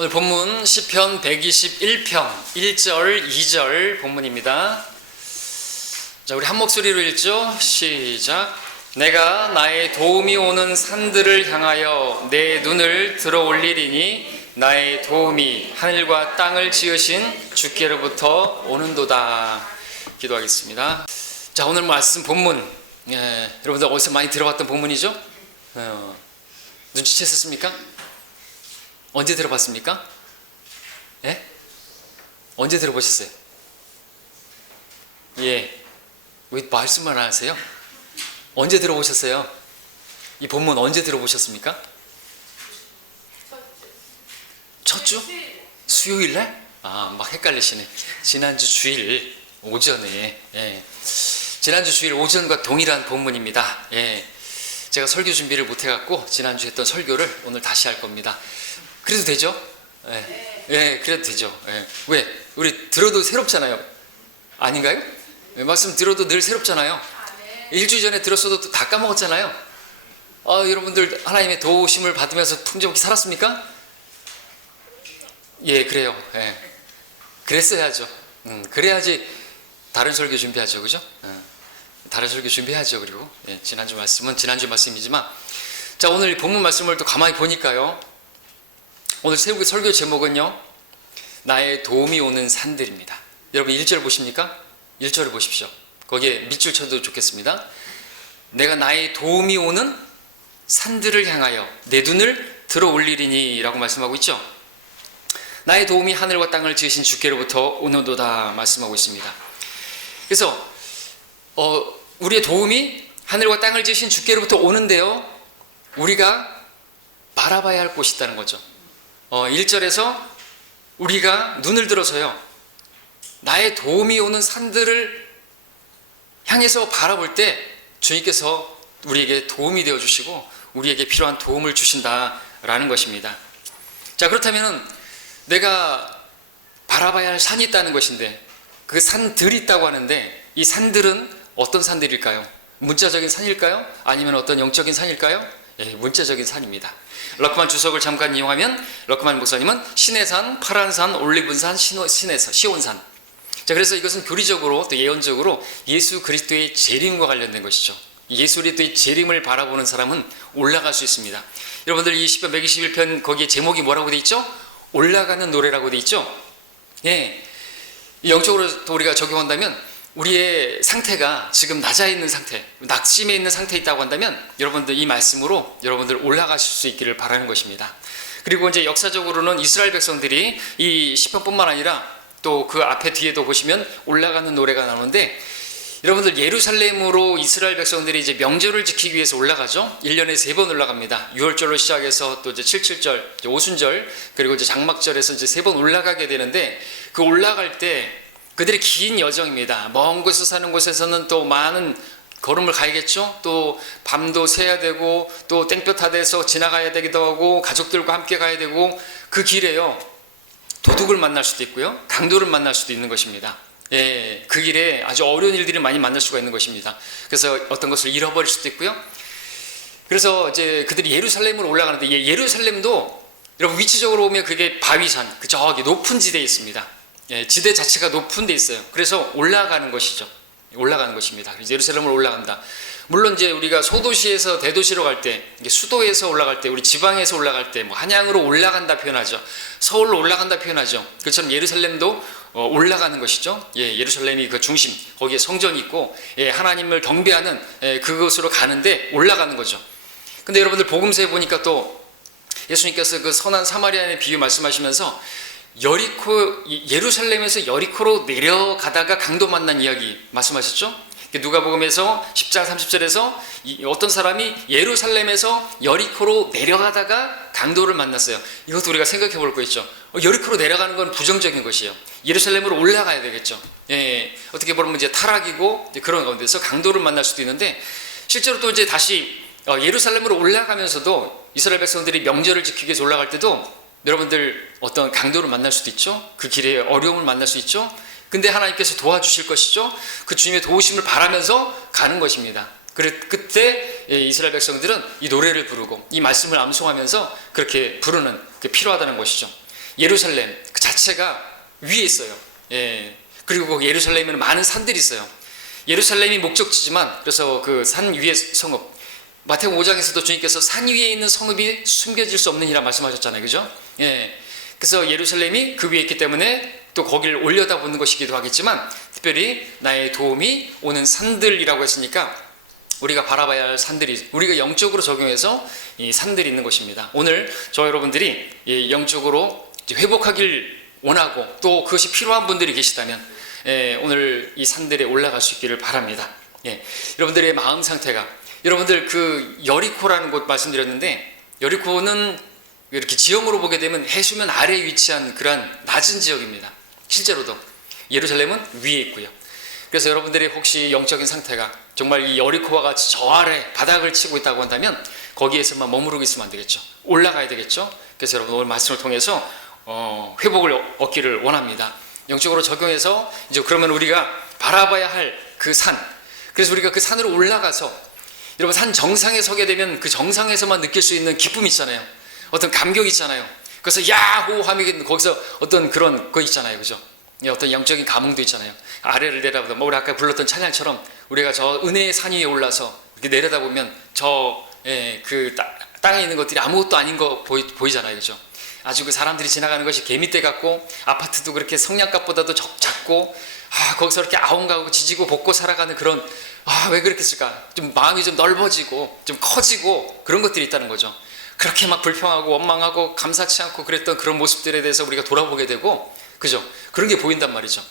오늘 본문 시편 121편 1절 2절 본문입니다. 자, 우리 한 목소리로 읽죠. 시작. 내가 나의 도움이 오는 산들을 향하여 내 눈을 들어 올리리니 나의 도움이 하늘과 땅을 지으신 주께로부터 오는도다. 기도하겠습니다. 자, 오늘 말씀 본문, 여러분들 어디서 많이 들어봤던 본문이죠? 눈치챘었습니까? 언제 들어봤습니까? 예? 언제 들어보셨어요? 예. 왜 말씀만 하세요? 언제 들어보셨어요? 이 본문 언제 들어보셨습니까? 첫 주? 수요일 날? 막 헷갈리시네. 지난주 주일 오전에. 예. 지난주 주일 오전과 동일한 본문입니다. 예. 제가 설교 준비를 못해갖고 지난주 했던 설교를 오늘 다시 할 겁니다. 그래도 되죠? 예, 예, 그래도 되죠. 예. 왜? 우리 들어도 새롭잖아요. 아닌가요? 예, 말씀 들어도 늘 새롭잖아요. 일주일 전에 들었어도 또 다 까먹었잖아요. 여러분들 하나님의 도우심을 받으면서 풍족히 살았습니까? 예, 그래요. 예. 그랬어야죠. 그래야지 다른 설교 준비하죠. 그죠? 다른 설교 준비하죠. 그리고 예, 지난주 말씀은 지난주 말씀이지만, 자, 오늘 본문 말씀을 또 가만히 보니까요, 오늘 설교 제목은요, 나의 도움이 오는 산들입니다. 여러분 1절 보십니까? 1절을 보십시오. 거기에 밑줄 쳐도 좋겠습니다. 내가 나의 도움이 오는 산들을 향하여 내 눈을 들어 올리리니 라고 말씀하고 있죠. 나의 도움이 하늘과 땅을 지으신 주께로부터 오는도다 말씀하고 있습니다. 그래서 우리의 도움이 하늘과 땅을 지으신 주께로부터 오는데요, 우리가 바라봐야 할 곳이 있다는 거죠. 1절에서 우리가 눈을 들어서요, 나의 도움이 오는 산들을 향해서 바라볼 때 주님께서 우리에게 도움이 되어주시고 우리에게 필요한 도움을 주신다라는 것입니다. 자, 그렇다면 내가 바라봐야 할 산이 있다는 것인데, 그 산들이 있다고 하는데, 이 산들은 어떤 산들일까요? 문자적인 산일까요? 아니면 어떤 영적인 산일까요? 예, 문자적인 산입니다. 러크만 주석을 잠깐 이용하면, 러크만 목사님은 시내산, 파란산, 올리브산, 시온산. 자, 그래서 이것은 교리적으로 또 예언적으로 예수 그리스도의 재림과 관련된 것이죠. 예수 그리스도의 재림을 바라보는 사람은 올라갈 수 있습니다. 여러분들 이 시편 121편 거기에 제목이 뭐라고 돼 있죠? 올라가는 노래라고 돼 있죠. 예, 영적으로 또 우리가 적용한다면, 우리의 상태가 지금 낮아 있는 상태, 낙심해 있는 상태에 있다고 한다면 여러분들 이 말씀으로 여러분들 올라가실 수 있기를 바라는 것입니다. 그리고 이제 역사적으로는 이스라엘 백성들이 이 시편뿐만 아니라 또 그 앞에 뒤에도 보시면 올라가는 노래가 나오는데, 여러분들 예루살렘으로 이스라엘 백성들이 이제 명절을 지키기 위해서 올라가죠. 1년에 3번 올라갑니다. 6월절로 시작해서 또 이제 7.7절, 오순절, 그리고 이제 장막절에서 이제 3번 올라가게 되는데, 그 올라갈 때 그들의 긴 여정입니다. 먼 곳에서 사는 곳에서는 또 많은 걸음을 가야겠죠. 또 밤도 새야 되고, 또 땡볕하대서 지나가야 되기도 하고, 가족들과 함께 가야 되고, 그 길에요, 도둑을 만날 수도 있고요, 강도를 만날 수도 있는 것입니다. 예, 그 길에 아주 어려운 일들이 많이 만날 수가 있는 것입니다. 그래서 어떤 것을 잃어버릴 수도 있고요. 그래서 이제 그들이 예루살렘으로 올라가는데, 예루살렘도 여러분 위치적으로 보면 그게 바위산, 그 저기 높은 지대에 있습니다. 예, 지대 자체가 높은 데 있어요. 그래서 올라가는 것이죠. 올라가는 것입니다. 그래서 예루살렘을 올라간다. 물론 이제 우리가 소도시에서 대도시로 갈 때, 수도에서 올라갈 때, 우리 지방에서 올라갈 때, 한양으로 올라간다 표현하죠. 서울로 올라간다 표현하죠. 그처럼 예루살렘도 올라가는 것이죠. 예, 예루살렘이 그 중심, 거기에 성전이 있고, 예, 하나님을 경배하는 그곳으로 가는데 올라가는 거죠. 근데 여러분들 복음서에 보니까 또 예수님께서 그 선한 사마리아인의 비유 말씀하시면서 예루살렘에서 여리코로 내려가다가 강도 만난 이야기 말씀하셨죠? 누가복음에서 10장 30절에서 어떤 사람이 예루살렘에서 여리코로 내려가다가 강도를 만났어요. 이것도 우리가 생각해 볼 거 있죠. 여리코로 내려가는 건 부정적인 것이에요. 예루살렘으로 올라가야 되겠죠. 예, 어떻게 보면 이제 타락이고 그런 가운데서 강도를 만날 수도 있는데, 실제로 또 이제 다시 예루살렘으로 올라가면서도 이스라엘 백성들이 명절을 지키기 위해서 올라갈 때도 여러분들 어떤 강도를 만날 수도 있죠. 그 길에 어려움을 만날 수 있죠. 근데 하나님께서 도와주실 것이죠. 그 주님의 도우심을 바라면서 가는 것입니다. 그때 이스라엘 백성들은 이 노래를 부르고 이 말씀을 암송하면서 그렇게 부르는 게 필요하다는 것이죠. 예루살렘 그 자체가 위에 있어요. 예. 그리고 그 예루살렘에는 많은 산들이 있어요. 예루살렘이 목적지지만 그래서 그 산 위의 성읍, 마태복음 5장에서도 주님께서 산 위에 있는 성읍이 숨겨질 수 없는 이라 말씀하셨잖아요. 그죠? 예. 그래서 예루살렘이 그 위에 있기 때문에 또 거기를 올려다보는 것이기도 하겠지만 특별히 나의 도움이 오는 산들이라고 했으니까 우리가 바라봐야 할 산들이, 우리가 영적으로 적용해서 이 산들이 있는 것입니다. 오늘 저 여러분들이 영적으로 회복하길 원하고 또 그것이 필요한 분들이 계시다면 오늘 이 산들에 올라갈 수 있기를 바랍니다. 여러분들의 마음 상태가, 여러분들 그 여리코라는 곳 말씀드렸는데, 여리코는 이렇게 지형으로 보게 되면 해수면 아래에 위치한 그러한 낮은 지역입니다. 실제로도 예루살렘은 위에 있고요. 그래서 여러분들이 혹시 영적인 상태가 정말 이 여리코와 같이 저 아래 바닥을 치고 있다고 한다면 거기에서만 머무르고 있으면 안 되겠죠. 올라가야 되겠죠. 그래서 여러분 오늘 말씀을 통해서 회복을 얻기를 원합니다. 영적으로 적용해서 이제 그러면 우리가 바라봐야 할 그 산, 그래서 우리가 그 산으로 올라가서 여러분 산 정상에 서게 되면 그 정상에서만 느낄 수 있는 기쁨이 있잖아요. 어떤 감격이 있잖아요. 그래서 야호 하면 거기서 어떤 그런 거 있잖아요. 그죠? 어떤 영적인 감흥도 있잖아요. 아래를 내려다보다 우리 아까 불렀던 찬양처럼 우리가 저 은혜의 산 위에 올라서 이렇게 내려다보면 그 땅에 있는 것들이 아무것도 아닌 거 보이잖아요. 그죠? 아주 그 사람들이 지나가는 것이 개미떼 같고 아파트도 그렇게 성냥갑보다도 작고 거기서 이렇게 아웅가고 지지고 볶고 살아가는 그런 왜 그렇게 했을까? 좀 마음이 좀 넓어지고 좀 커지고 그런 것들이 있다는 거죠. 그렇게 막 불평하고 원망하고 감사치 않고 그랬던 그런 모습들에 대해서 우리가 돌아보게 되고, 그죠? 그런 게 보인단 말이죠.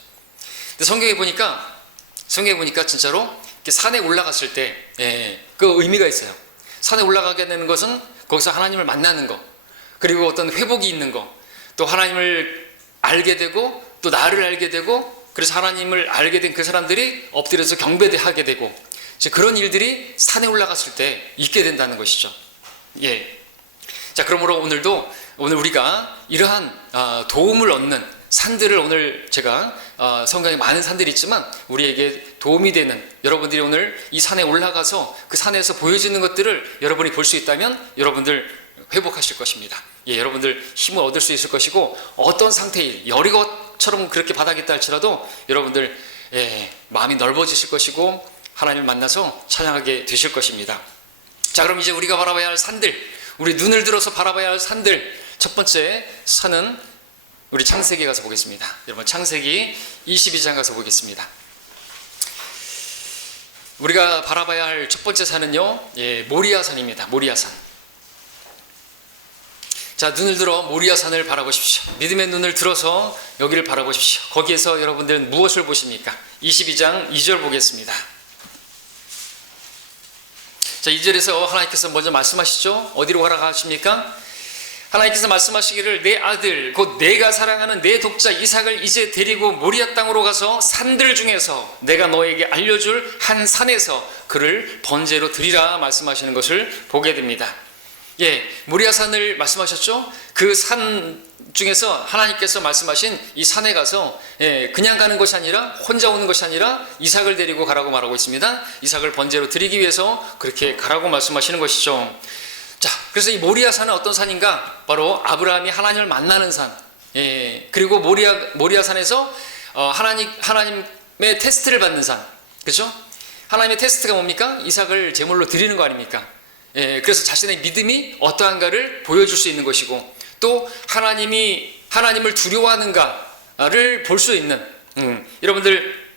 근데 성경에 보니까 진짜로 이렇게 산에 올라갔을 때 그 의미가 있어요. 산에 올라가게 되는 것은 거기서 하나님을 만나는 거, 그리고 어떤 회복이 있는 거, 또 하나님을 알게 되고 또 나를 알게 되고, 그래서 하나님을 알게 된 그 사람들이 엎드려서 경배하게 되고, 그런 일들이 산에 올라갔을 때 있게 된다는 것이죠. 자, 그러므로 오늘 우리가 이러한 도움을 얻는 산들을 오늘 제가 성경에 많은 산들이 있지만 우리에게 도움이 되는, 여러분들이 오늘 이 산에 올라가서 그 산에서 보여지는 것들을 여러분이 볼 수 있다면 여러분들 회복하실 것입니다. 여러분들 힘을 얻을 수 있을 것이고, 어떤 상태일 여리고처럼 그렇게 바닥에 있다 할지라도 여러분들 마음이 넓어지실 것이고 하나님을 만나서 찬양하게 되실 것입니다. 자, 그럼 이제 우리가 바라봐야 할 산들, 우리 눈을 들어서 바라봐야 할 산들, 첫 번째 산은 우리 창세기 가서 보겠습니다. 여러분 창세기 22장 가서 보겠습니다. 우리가 바라봐야 할 첫 번째 산은요, 모리아산입니다. 모리아산. 자, 눈을 들어 모리아산을 바라보십시오. 믿음의 눈을 들어서 여기를 바라보십시오. 거기에서 여러분들은 무엇을 보십니까? 22장 2절 보겠습니다. 자, 2절에서 하나님께서 먼저 말씀하시죠. 어디로 가라고 하십니까? 하나님께서 말씀하시기를 내 아들 곧 내가 사랑하는 내 독자 이삭을 이제 데리고 모리아 땅으로 가서 산들 중에서 내가 너에게 알려줄 한 산에서 그를 번제로 드리라 말씀하시는 것을 보게 됩니다. 모리아산을 말씀하셨죠. 그 산 중에서 하나님께서 말씀하신 이 산에 가서 그냥 가는 것이 아니라, 혼자 오는 것이 아니라 이삭을 데리고 가라고 말하고 있습니다. 이삭을 번제로 드리기 위해서 그렇게 가라고 말씀하시는 것이죠. 자, 그래서 이 모리아산은 어떤 산인가? 바로 아브라함이 하나님을 만나는 산. 그리고 모리아산에서 하나님의 테스트를 받는 산. 그렇죠? 하나님의 테스트가 뭡니까? 이삭을 제물로 드리는 거 아닙니까? 그래서 자신의 믿음이 어떠한가를 보여줄 수 있는 것이고, 또 하나님을 두려워하는가를 볼 수 있는, 여러분들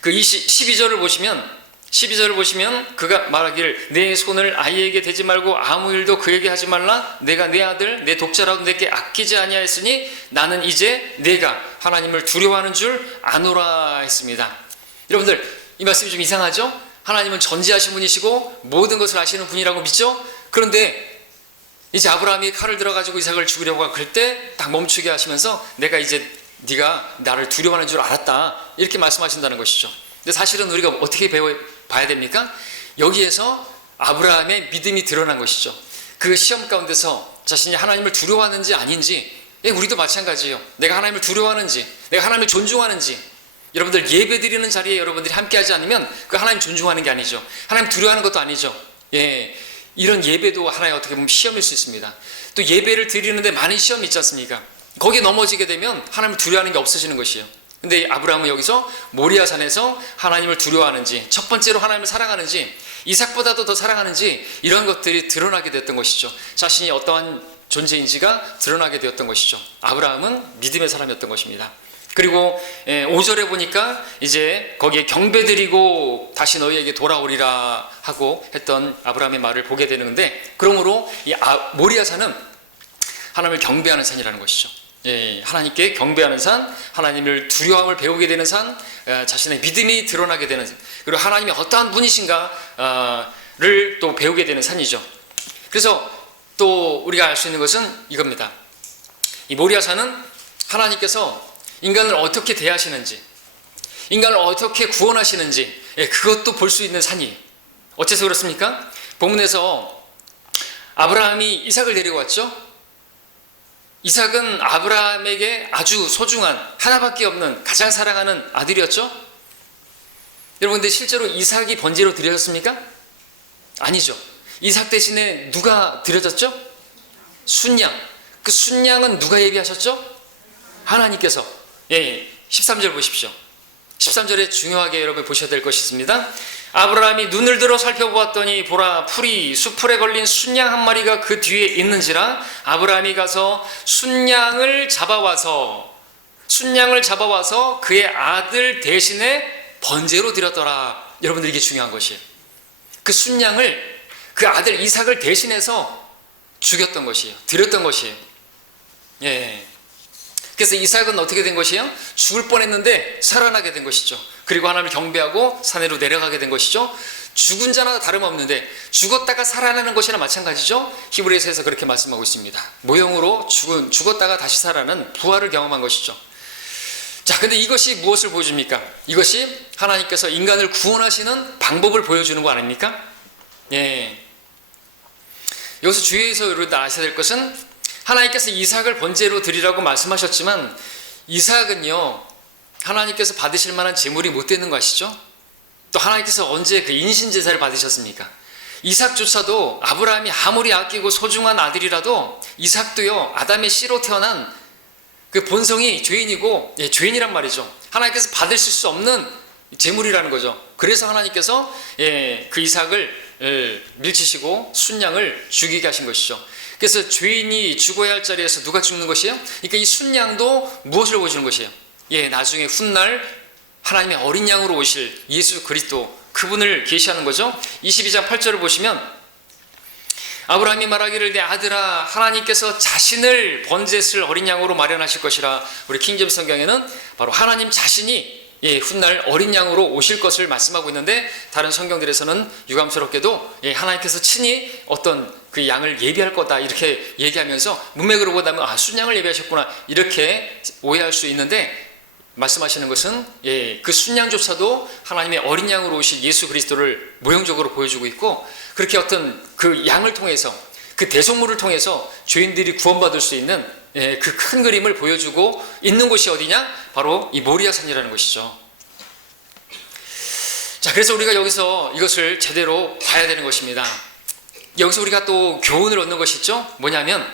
그 12절을 보시면 그가 말하기를 내 손을 아이에게 대지 말고 아무 일도 그에게 하지 말라. 내가 내 아들 내 독자라도 내게 아끼지 아니하였으니 나는 이제 내가 하나님을 두려워하는 줄 아노라 했습니다. 여러분들 이 말씀이 좀 이상하죠? 하나님은 전지하신 분이시고 모든 것을 아시는 분이라고 믿죠? 그런데 이제 아브라함이 칼을 들어가지고 이삭을 죽이려고 그럴 때 딱 멈추게 하시면서 내가 이제 네가 나를 두려워하는 줄 알았다 이렇게 말씀하신다는 것이죠. 근데 사실은 우리가 어떻게 봐야 됩니까? 여기에서 아브라함의 믿음이 드러난 것이죠. 그 시험 가운데서 자신이 하나님을 두려워하는지 아닌지, 우리도 마찬가지예요. 내가 하나님을 두려워하는지, 내가 하나님을 존중하는지. 여러분들 예배 드리는 자리에 여러분들이 함께 하지 않으면 그 하나님 존중하는 게 아니죠. 하나님 두려워하는 것도 아니죠. 이런 예배도 하나의 어떻게 보면 시험일 수 있습니다. 또 예배를 드리는데 많은 시험이 있지 않습니까? 거기에 넘어지게 되면 하나님을 두려워하는 게 없어지는 것이에요. 근데 아브라함은 여기서 모리아산에서 하나님을 두려워하는지, 첫 번째로 하나님을 사랑하는지, 이삭보다도 더 사랑하는지, 이런 것들이 드러나게 됐던 것이죠. 자신이 어떠한 존재인지가 드러나게 되었던 것이죠. 아브라함은 믿음의 사람이었던 것입니다. 그리고 5절에 보니까 이제 거기에 경배드리고 다시 너희에게 돌아오리라 하고 했던 아브라함의 말을 보게 되는데, 그러므로 이 모리아산은 하나님을 경배하는 산이라는 것이죠. 하나님께 경배하는 산, 하나님을 두려움을 배우게 되는 산, 자신의 믿음이 드러나게 되는 산, 그리고 하나님이 어떠한 분이신가를 또 배우게 되는 산이죠. 그래서 또 우리가 알 수 있는 것은 이겁니다. 이 모리아산은 하나님께서 인간을 어떻게 대하시는지, 인간을 어떻게 구원하시는지, 그것도 볼 수 있는 산이에요. 어째서 그렇습니까? 본문에서 아브라함이 이삭을 데리고 왔죠. 이삭은 아브라함에게 아주 소중한, 하나밖에 없는, 가장 사랑하는 아들이었죠. 여러분, 근데 실제로 이삭이 번제로 드려졌습니까? 아니죠. 이삭 대신에 누가 드려졌죠? 순양. 그 순양은 누가 예비하셨죠? 하나님께서. 13절 보십시오. 13절에 중요하게 여러분 보셔야 될 것이 있습니다. 아브라함이 눈을 들어 살펴보았더니 보라, 풀이 수풀에 걸린 순양 한 마리가 그 뒤에 있는지라. 아브라함이 가서 순양을 잡아와서 그의 아들 대신에 번제로 드렸더라. 여러분들, 이게 중요한 것이에요. 그 순양을, 그 아들 이삭을 대신해서 죽였던 것이에요. 드렸던 것이에요. 그래서 이삭은 어떻게 된 것이에요? 죽을 뻔했는데 살아나게 된 것이죠. 그리고 하나님을 경배하고 산으로 내려가게 된 것이죠. 죽은 자나 다름없는데 죽었다가 살아나는 것이나 마찬가지죠. 히브리서에서 그렇게 말씀하고 있습니다. 모형으로 죽었다가 다시 살아나는 부활을 경험한 것이죠. 자, 근데 이것이 무엇을 보여줍니까? 이것이 하나님께서 인간을 구원하시는 방법을 보여주는 거 아닙니까? 여기서 주의해서 여러분 아셔야 될 것은, 하나님께서 이삭을 번제로 드리라고 말씀하셨지만 이삭은요, 하나님께서 받으실 만한 제물이 못 되는 거 아시죠? 또 하나님께서 언제 그 인신제사를 받으셨습니까? 이삭조차도 아브라함이 아무리 아끼고 소중한 아들이라도 이삭도요, 아담의 씨로 태어난 그 본성이 죄인이고, 죄인이란 말이죠. 하나님께서 받으실 수 없는 제물이라는 거죠. 그래서 하나님께서 그 이삭을 밀치시고 순양을 죽이게 하신 것이죠. 그래서 죄인이 죽어야 할 자리에서 누가 죽는 것이에요? 그러니까 이 순양도 무엇을 보여주는 것이에요? 나중에 훗날 하나님의 어린 양으로 오실 예수 그리스도, 그분을 계시하는 거죠. 22장 8절을 보시면 아브라함이 말하기를 내 아들아, 하나님께서 자신을 번제쓸 어린 양으로 마련하실 것이라. 우리 킹제임스 성경에는 바로 하나님 자신이 훗날 어린 양으로 오실 것을 말씀하고 있는데, 다른 성경들에서는 유감스럽게도 하나님께서 친히 어떤 그 양을 예비할 거다 이렇게 얘기하면서 문맥으로 보다면 순양을 예비하셨구나 이렇게 오해할 수 있는데, 말씀하시는 것은 그 순양조차도 하나님의 어린 양으로 오실 예수 그리스도를 모형적으로 보여주고 있고, 그렇게 어떤 그 양을 통해서, 그 대속물을 통해서 죄인들이 구원받을 수 있는 그 큰 그림을 보여주고 있는 곳이 어디냐? 바로 이 모리아산이라는 것이죠. 자, 그래서 우리가 여기서 이것을 제대로 봐야 되는 것입니다. 여기서 우리가 또 교훈을 얻는 것이 있죠. 뭐냐면,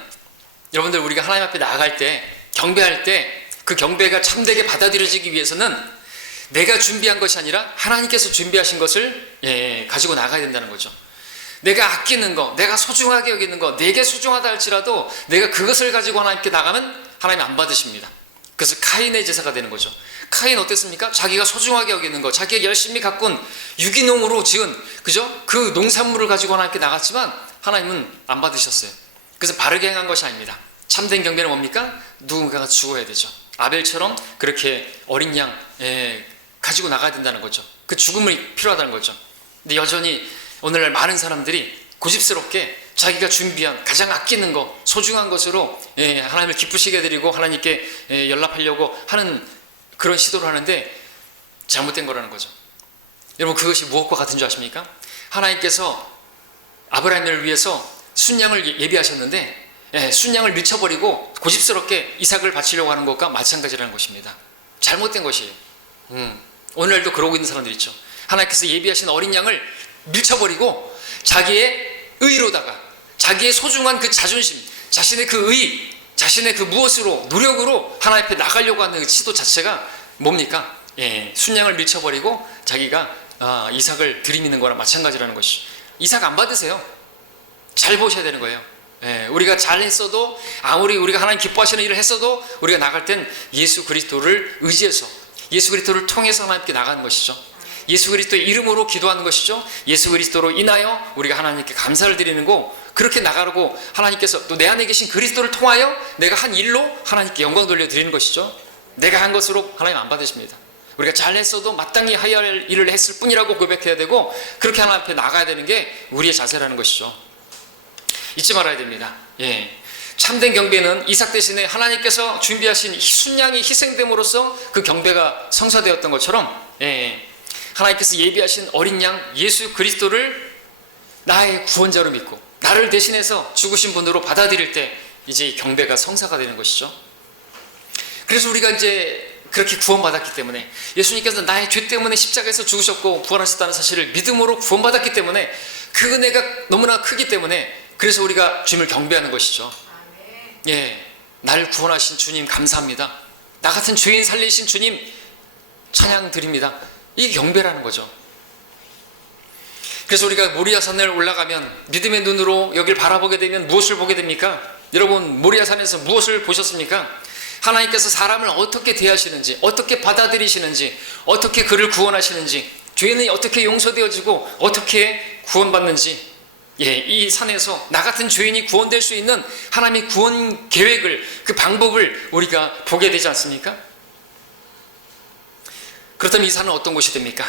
여러분들, 우리가 하나님 앞에 나아갈 때, 경배할 때 그 경배가 참되게 받아들여지기 위해서는 내가 준비한 것이 아니라 하나님께서 준비하신 것을 가지고 나가야 된다는 거죠. 내가 아끼는 거, 내가 소중하게 여기는 거, 내게 소중하다 할지라도 내가 그것을 가지고 하나님께 나가면 하나님 안 받으십니다. 그래서 카인의 제사가 되는 거죠. 카인 어땠습니까? 자기가 소중하게 여기는 거, 자기가 열심히 가꾼 유기농으로 지은, 그죠? 그 농산물을 가지고 하나님께 나갔지만 하나님은 안 받으셨어요. 그래서 바르게 행한 것이 아닙니다. 참된 경배는 뭡니까? 누군가가 죽어야 되죠. 아벨처럼 그렇게 어린 양 가지고 나가야 된다는 거죠. 그 죽음이 필요하다는 거죠. 근데 여전히 오늘날 많은 사람들이 고집스럽게 자기가 준비한 가장 아끼는 것, 소중한 것으로 하나님을 기쁘시게 드리고 하나님께 연락하려고 하는 그런 시도를 하는데 잘못된 거라는 거죠. 여러분, 그것이 무엇과 같은 줄 아십니까? 하나님께서 아브라함을 위해서 순양을 예비하셨는데 순양을 밀쳐버리고 고집스럽게 이삭을 바치려고 하는 것과 마찬가지라는 것입니다. 잘못된 것이에요. 오늘날도 그러고 있는 사람들 있죠. 하나님께서 예비하신 어린 양을 밀쳐버리고 자기의 의로다가, 자기의 소중한 그 자존심, 자신의 그 의, 자신의 그 무엇으로 노력으로 하나님 앞에 나가려고 하는 그 시도 자체가 뭡니까? 순양을 밀쳐버리고 자기가 이삭을 들이미는 거랑 마찬가지라는 것이. 이삭 안 받으세요. 잘 보셔야 되는 거예요. 우리가 잘했어도, 아무리 우리가 하나님 기뻐하시는 일을 했어도 우리가 나갈 땐 예수 그리스도를 의지해서, 예수 그리스도를 통해서 하나님께 나가는 것이죠. 예수 그리스도의 이름으로 기도하는 것이죠. 예수 그리스도로 인하여 우리가 하나님께 감사를 드리는 거, 그렇게 나가라고 하나님께서 또 내 안에 계신 그리스도를 통하여 내가 한 일로 하나님께 영광 돌려드리는 것이죠. 내가 한 것으로 하나님 안 받으십니다. 우리가 잘했어도 마땅히 해야 할 일을 했을 뿐이라고 고백해야 되고, 그렇게 하나님 앞에 나가야 되는 게 우리의 자세라는 것이죠. 잊지 말아야 됩니다. 참된 경배는 이삭 대신에 하나님께서 준비하신 순양이 희생됨으로써 그 경배가 성사되었던 것처럼, 하나님께서 예비하신 어린 양 예수 그리스도를 나의 구원자로 믿고 나를 대신해서 죽으신 분으로 받아들일 때 이제 경배가 성사가 되는 것이죠. 그래서 우리가 이제 그렇게 구원받았기 때문에, 예수님께서 나의 죄 때문에 십자가에서 죽으셨고 부활하셨다는 사실을 믿음으로 구원받았기 때문에, 그 은혜가 너무나 크기 때문에, 그래서 우리가 주님을 경배하는 것이죠. 나를 구원하신 주님 감사합니다. 나 같은 죄인 살리신 주님 찬양 드립니다. 이게 경배라는 거죠. 그래서 우리가 모리아산을 올라가면 믿음의 눈으로 여길 바라보게 되면 무엇을 보게 됩니까? 여러분, 모리아산에서 무엇을 보셨습니까? 하나님께서 사람을 어떻게 대하시는지, 어떻게 받아들이시는지, 어떻게 그를 구원하시는지, 죄인이 어떻게 용서되어지고 어떻게 구원받는지, 이 산에서 나 같은 죄인이 구원될 수 있는 하나님의 구원 계획을, 그 방법을 우리가 보게 되지 않습니까? 그렇다면 이 산은 어떤 곳이 됩니까?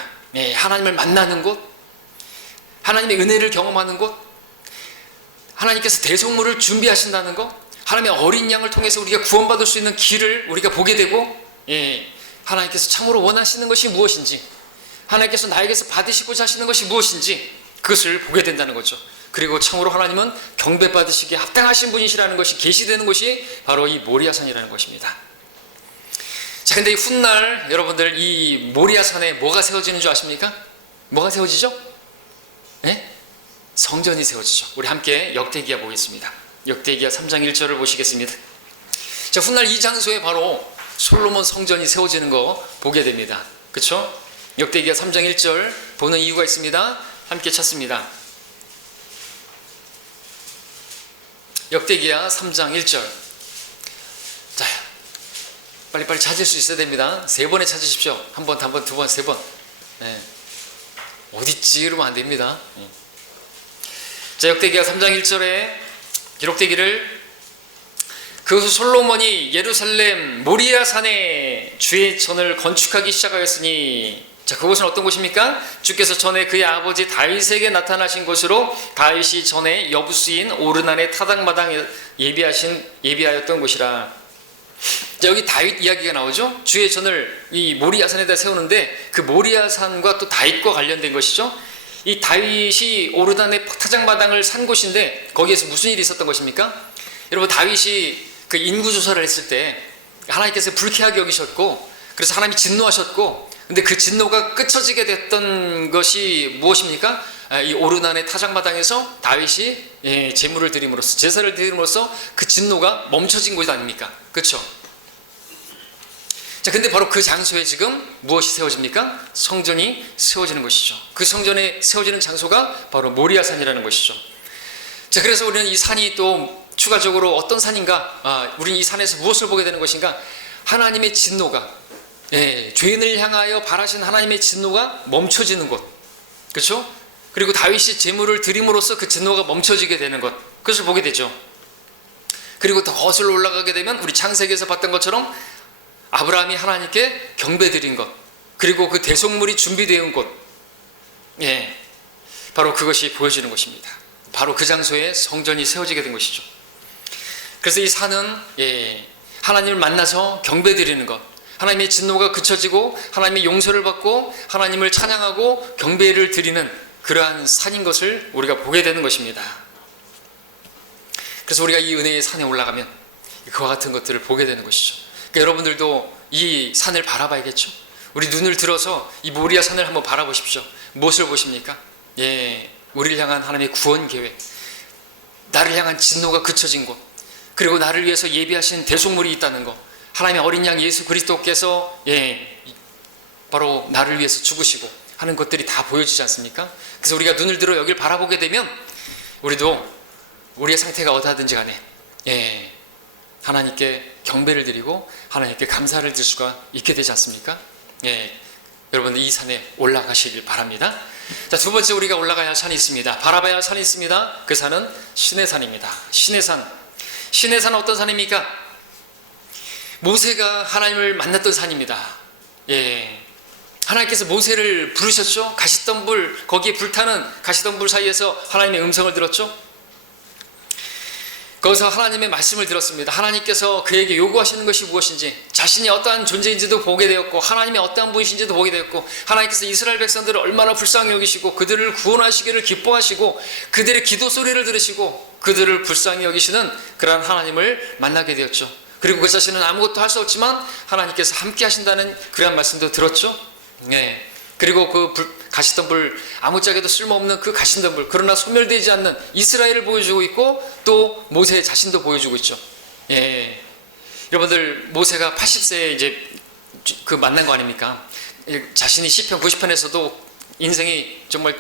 하나님을 만나는 곳, 하나님의 은혜를 경험하는 곳, 하나님께서 대속물을 준비하신다는 것, 하나님의 어린 양을 통해서 우리가 구원받을 수 있는 길을 우리가 보게 되고, 하나님께서 참으로 원하시는 것이 무엇인지, 하나님께서 나에게서 받으시고자 하시는 것이 무엇인지 그것을 보게 된다는 거죠. 그리고 참으로 하나님은 경배받으시기에 합당하신 분이시라는 것이 계시되는 곳이 바로 이 모리아산이라는 것입니다. 자, 근데 이 훗날 여러분들 이 모리아산에 뭐가 세워지는 줄 아십니까? 뭐가 세워지죠? 성전이 세워지죠. 우리 함께 역대기야 보겠습니다. 역대기야 3장 1절을 보시겠습니다. 자, 훗날 이 장소에 바로 솔로몬 성전이 세워지는 거 보게 됩니다. 그렇죠? 역대기야 3장 1절 보는 이유가 있습니다. 함께 찾습니다. 역대기야 3장 1절. 자, 빨리빨리 찾을 수 있어야 됩니다. 3번에 찾으십시오. 한 번, 한 번, 두 번, 세 번. 어딨지? 이러면 안 됩니다. 자, 역대기야 3장 1절에 기록되기를, 그 솔로몬이 예루살렘 모리아산에 주의 전을 건축하기 시작하였으니, 자, 그곳은 어떤 곳입니까? 주께서 전에 그의 아버지 다윗에게 나타나신 곳으로 다윗이 전에 여부수인 오르난의 타작마당에 예비하였던 곳이라. 자, 여기 다윗 이야기가 나오죠. 주의 전을 이 모리아산에다 세우는데, 그 모리아산과 또 다윗과 관련된 것이죠. 이 다윗이 오르난의 타작마당을 산 곳인데, 거기에서 무슨 일이 있었던 것입니까? 여러분, 다윗이 그 인구조사를 했을 때 하나님께서 불쾌하게 여기셨고, 그래서 하나님이 진노하셨고, 근데 그 진노가 끝쳐지게 됐던 것이 무엇입니까? 이 오르난의 타작마당에서 다윗이 제물을 드림으로써, 제사를 드림으로써 그 진노가 멈춰진 곳이 아닙니까? 그렇죠? 자, 근데 바로 그 장소에 지금 무엇이 세워집니까? 성전이 세워지는 것이죠. 그 성전에 세워지는 장소가 바로 모리아산이라는 것이죠. 자, 그래서 우리는 이 산이 또 추가적으로 어떤 산인가? 우리는 이 산에서 무엇을 보게 되는 것인가? 하나님의 진노가, 죄인을 향하여 바라신 하나님의 진노가 멈춰지는 곳, 그렇죠? 그리고 다윗이 제물을 드림으로써 그 진노가 멈춰지게 되는 것, 그것을 보게 되죠. 그리고 더 거슬러 올라가게 되면 우리 창세기에서 봤던 것처럼 아브라함이 하나님께 경배드린 것, 그리고 그 대속물이 준비되어 곳, 바로 그것이 보여지는 것입니다. 바로 그 장소에 성전이 세워지게 된 것이죠. 그래서 이 산은 하나님을 만나서 경배드리는 것, 하나님의 진노가 그쳐지고 하나님의 용서를 받고 하나님을 찬양하고 경배를 드리는 그러한 산인 것을 우리가 보게 되는 것입니다. 그래서 우리가 이 은혜의 산에 올라가면 그와 같은 것들을 보게 되는 것이죠. 그러니까 여러분들도 이 산을 바라봐야겠죠. 우리 눈을 들어서 이 모리아 산을 한번 바라보십시오. 무엇을 보십니까? 우리를 향한 하나님의 구원 계획, 나를 향한 진노가 그쳐진 곳, 그리고 나를 위해서 예비하신 대속물이 있다는 것, 하나님의 어린 양 예수 그리스도께서 바로 나를 위해서 죽으시고 하는 것들이 다 보여지지 않습니까? 그래서 우리가 눈을 들어 여기를 바라보게 되면 우리도 우리의 상태가 어떠하든지 간에 하나님께 경배를 드리고 하나님께 감사를 드릴 수가 있게 되지 않습니까? 여러분들 이 산에 올라가시길 바랍니다. 자, 두 번째 우리가 올라가야 할 산이 있습니다. 바라봐야 할 산이 있습니다. 그 산은 신의 산입니다. 신의 산. 신의 산은 어떤 산입니까? 모세가 하나님을 만났던 산입니다. 하나님께서 모세를 부르셨죠. 가시덤불, 거기에 불타는 가시덤불 사이에서 하나님의 음성을 들었죠. 거기서 하나님의 말씀을 들었습니다. 하나님께서 그에게 요구하시는 것이 무엇인지, 자신이 어떠한 존재인지도 보게 되었고, 하나님의 어떠한 분이신지도 보게 되었고, 하나님께서 이스라엘 백성들을 얼마나 불쌍히 여기시고 그들을 구원하시기를 기뻐하시고 그들의 기도 소리를 들으시고 그들을 불쌍히 여기시는 그러한 하나님을 만나게 되었죠. 그리고 그 자신은 아무것도 할 수 없지만 하나님께서 함께 하신다는 그러한 말씀도 들었죠. 그리고 그 가시덤불, 아무짝에도 쓸모없는 그 가시덤불, 그러나 소멸되지 않는 이스라엘을 보여주고 있고 또 모세 자신도 보여주고 있죠. 여러분들, 모세가 80세에 이제 그 만난 거 아닙니까? 자신이 시편 90편에서도 인생이 정말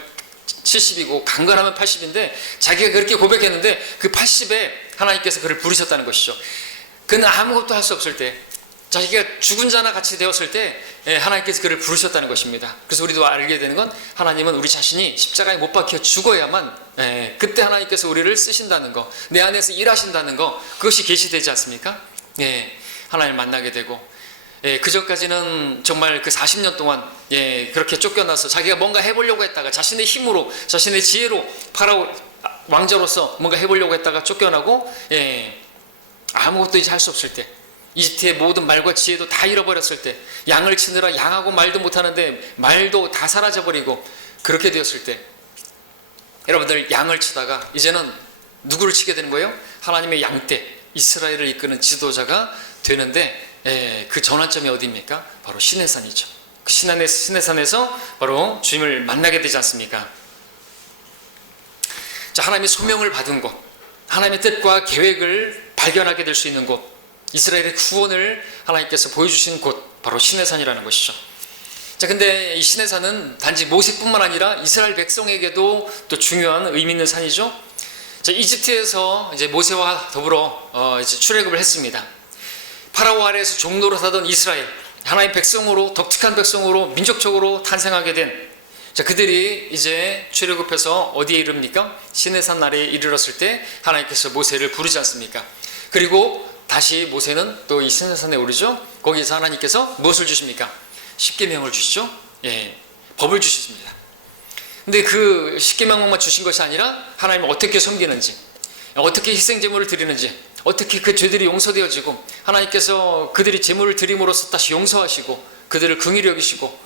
70이고 강건하면 80인데 자기가 그렇게 고백했는데 그 80에 하나님께서 그를 부르셨다는 것이죠. 그는 아무것도 할 수 없을 때, 자기가 죽은 자나 같이 되었을 때 하나님께서 그를 부르셨다는 것입니다. 그래서 우리도 알게 되는 건, 하나님은 우리 자신이 십자가에 못 박혀 죽어야만 그때 하나님께서 우리를 쓰신다는 거, 내 안에서 일하신다는 거, 그것이 계시되지 않습니까? 하나님을 만나게 되고, 그 전까지는 정말 그 40년 동안 그렇게 쫓겨나서 자기가 뭔가 해보려고 했다가 자신의 힘으로, 자신의 지혜로 파라오 왕자로서 뭔가 해보려고 했다가 쫓겨나고 아무것도 이제 할 수 없을 때, 이집트의 모든 말과 지혜도 다 잃어버렸을 때, 양을 치느라 양하고 말도 못하는데 말도 다 사라져버리고 그렇게 되었을 때, 여러분들, 양을 치다가 이제는 누구를 치게 되는 거예요? 하나님의 양떼, 이스라엘을 이끄는 지도자가 되는데, 그 전환점이 어디입니까? 바로 신의 산이죠. 그 신의 산에서 바로 주님을 만나게 되지 않습니까? 자, 하나님의 소명을 받은 곳, 하나님의 뜻과 계획을 발견하게 될 수 있는 곳, 이스라엘의 구원을 하나님께서 보여주신 곳, 바로 신의 산이라는 것이죠. 자, 근데 이 신의 산은 단지 모세뿐만 아니라 이스라엘 백성에게도 또 중요한 의미 있는 산이죠. 자, 이집트에서 이제 모세와 더불어 이제 출애굽을 했습니다. 파라오 아래에서 종로로 사던 이스라엘, 하나님 백성으로, 독특한 백성으로, 민족적으로 탄생하게 된, 자, 그들이 이제 출애굽해서 어디에 이릅니까? 신의 산 아래에 이르렀을 때 하나님께서 모세를 부르지 않습니까? 그리고 다시 모세는 또 이 신의 산에 오르죠. 거기서 하나님께서 무엇을 주십니까? 십계명을 주시죠. 법을 주십니다. 근데 그 십계명만 주신 것이 아니라 하나님을 어떻게 섬기는지, 어떻게 희생제물을 드리는지, 어떻게 그 죄들이 용서되어지고, 하나님께서 그들이 제물을 드림으로써 다시 용서하시고 그들을 긍휼히 여기시고,